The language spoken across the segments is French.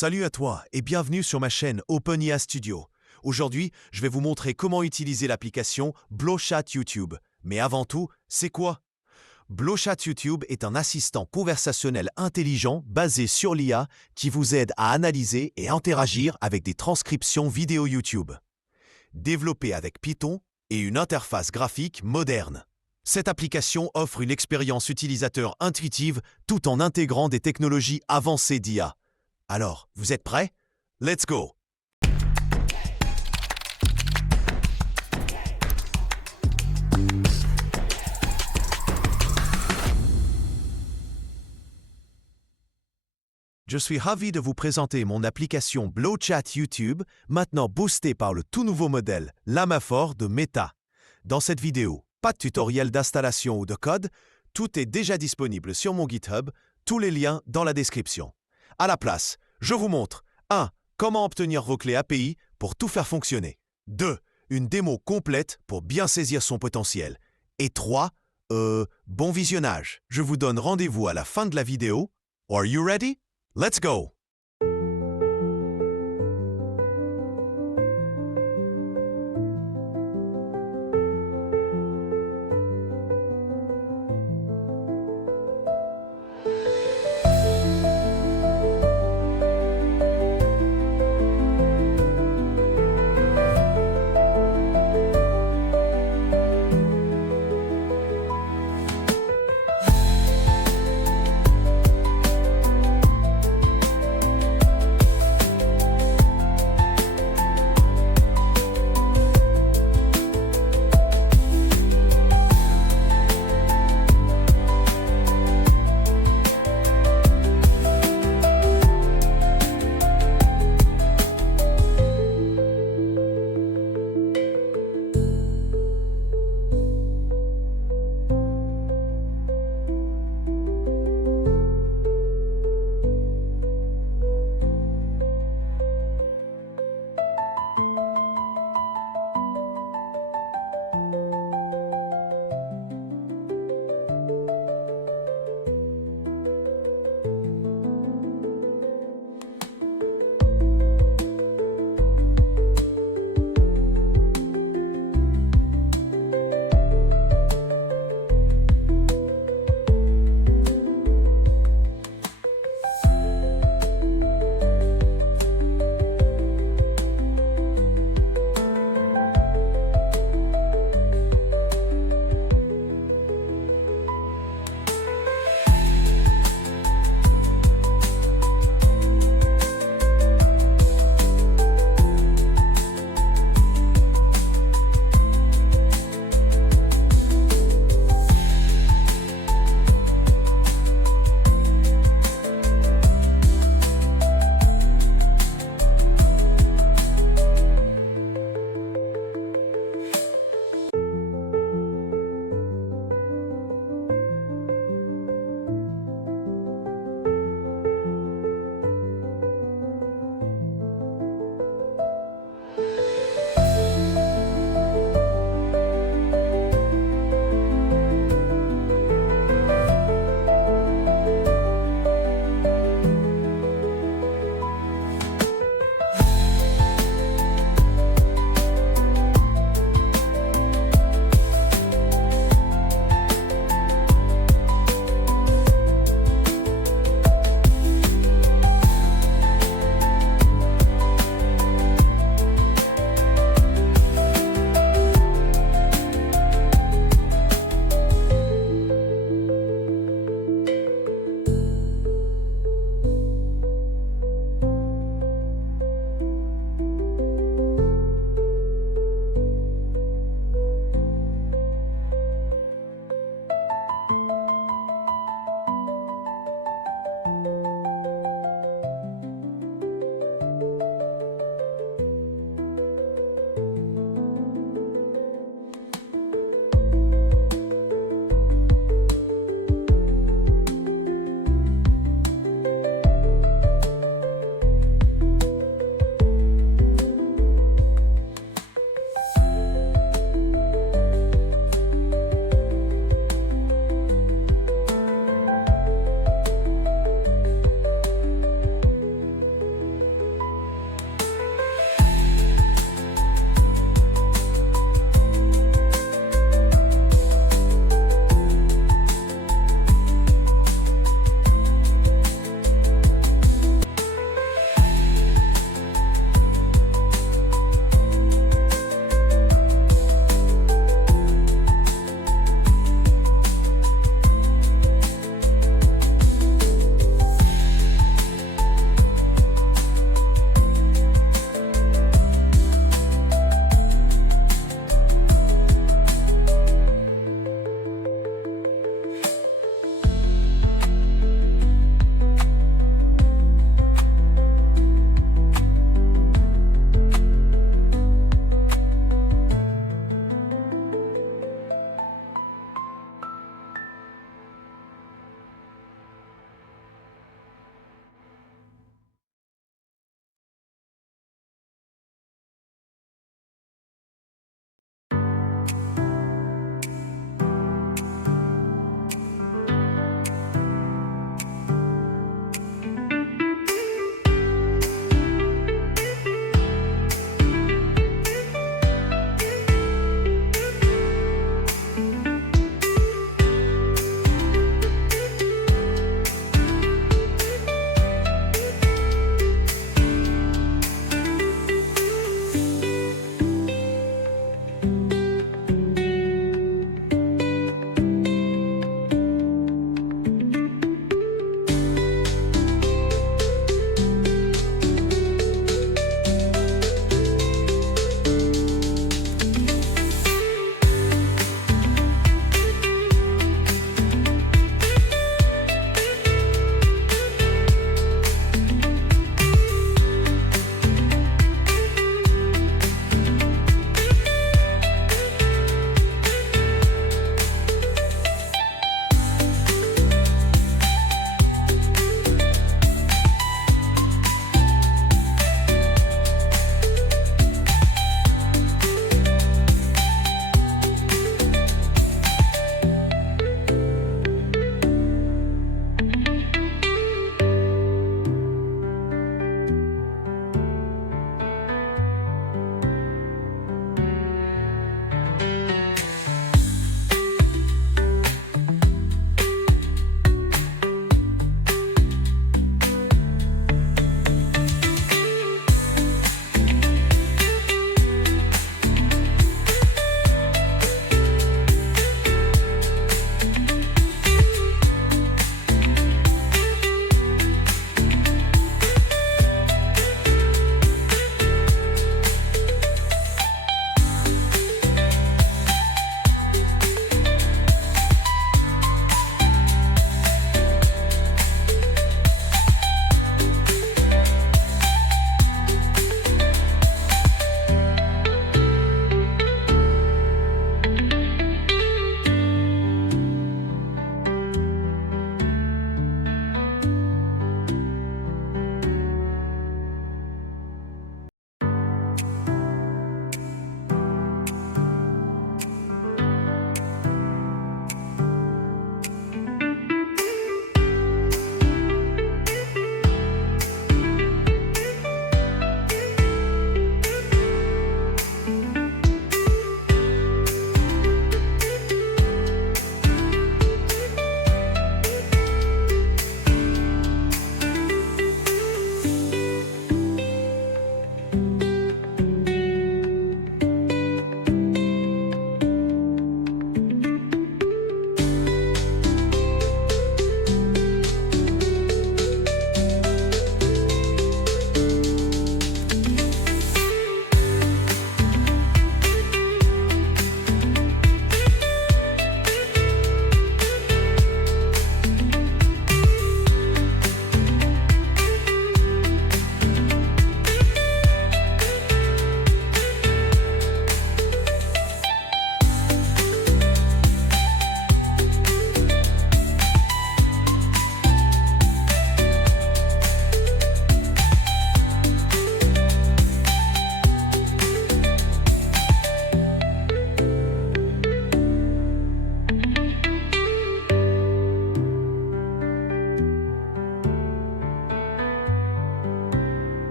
Salut à toi et bienvenue sur ma chaîne OpenIA Studio. Aujourd'hui, je vais vous montrer comment utiliser l'application Blow Chat YouTube. Mais avant tout, c'est quoi? Blow Chat YouTube est un assistant conversationnel intelligent basé sur l'IA qui vous aide à analyser et interagir avec des transcriptions vidéo YouTube. Développé avec Python et une interface graphique moderne. Cette application offre une expérience utilisateur intuitive tout en intégrant des technologies avancées d'IA. Alors, vous êtes prêts? Let's go! Je suis ravi de vous présenter mon application Blow Chat YouTube, maintenant boostée par le tout nouveau modèle Llama de Meta. Dans cette vidéo, pas de tutoriel d'installation ou de code, tout est déjà disponible sur mon GitHub, tous les liens dans la description. À la place, je vous montre 1. Comment obtenir vos clés API pour tout faire fonctionner. 2. Une démo complète pour bien saisir son potentiel. Et 3. Bon visionnage. Je vous donne rendez-vous à la fin de la vidéo. Are you ready? Let's go!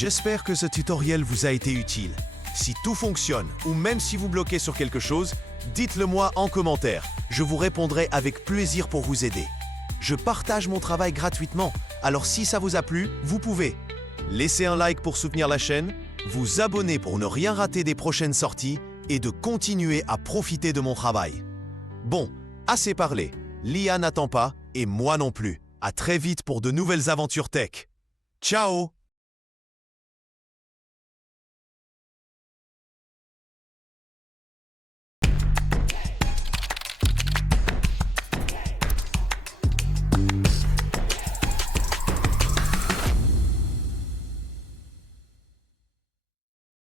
J'espère que ce tutoriel vous a été utile. Si tout fonctionne, ou même si vous bloquez sur quelque chose, dites-le moi en commentaire. Je vous répondrai avec plaisir pour vous aider. Je partage mon travail gratuitement, alors si ça vous a plu, vous pouvez laisser un like pour soutenir la chaîne, vous abonner pour ne rien rater des prochaines sorties et de continuer à profiter de mon travail. Bon, assez parlé. L'IA n'attend pas et moi non plus. À très vite pour de nouvelles aventures tech. Ciao!